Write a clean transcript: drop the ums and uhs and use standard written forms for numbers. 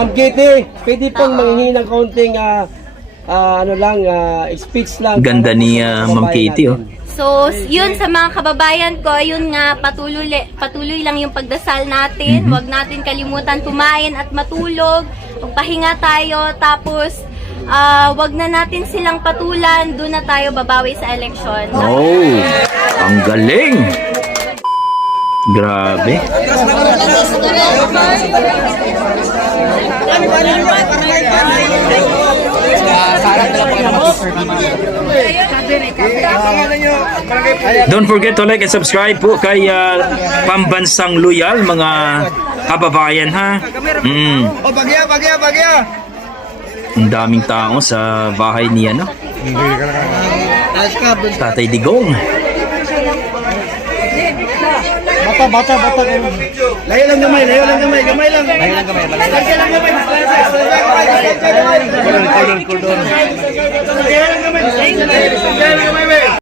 Ma'am Kitty, pwede pong manghingi ng kaunting speech lang. Ganda ni Ma'am Kitty, oh. So, yun sa mga kababayan ko, yun nga, patuloy lang yung pagdasal natin. Huwag natin kalimutan kumain at matulog. Magpahinga tayo, tapos wag na natin silang patulan. Doon na tayo babawi sa eleksyon. Oh, ang galing! Grabe. Don't forget to like and subscribe po kay Pambansang Loyal, mga kababayan, ha. Bagya. Ang daming tao sa bahay niya, no? Tatay Digong. Bata. Layo lang gamay. Gamay lang.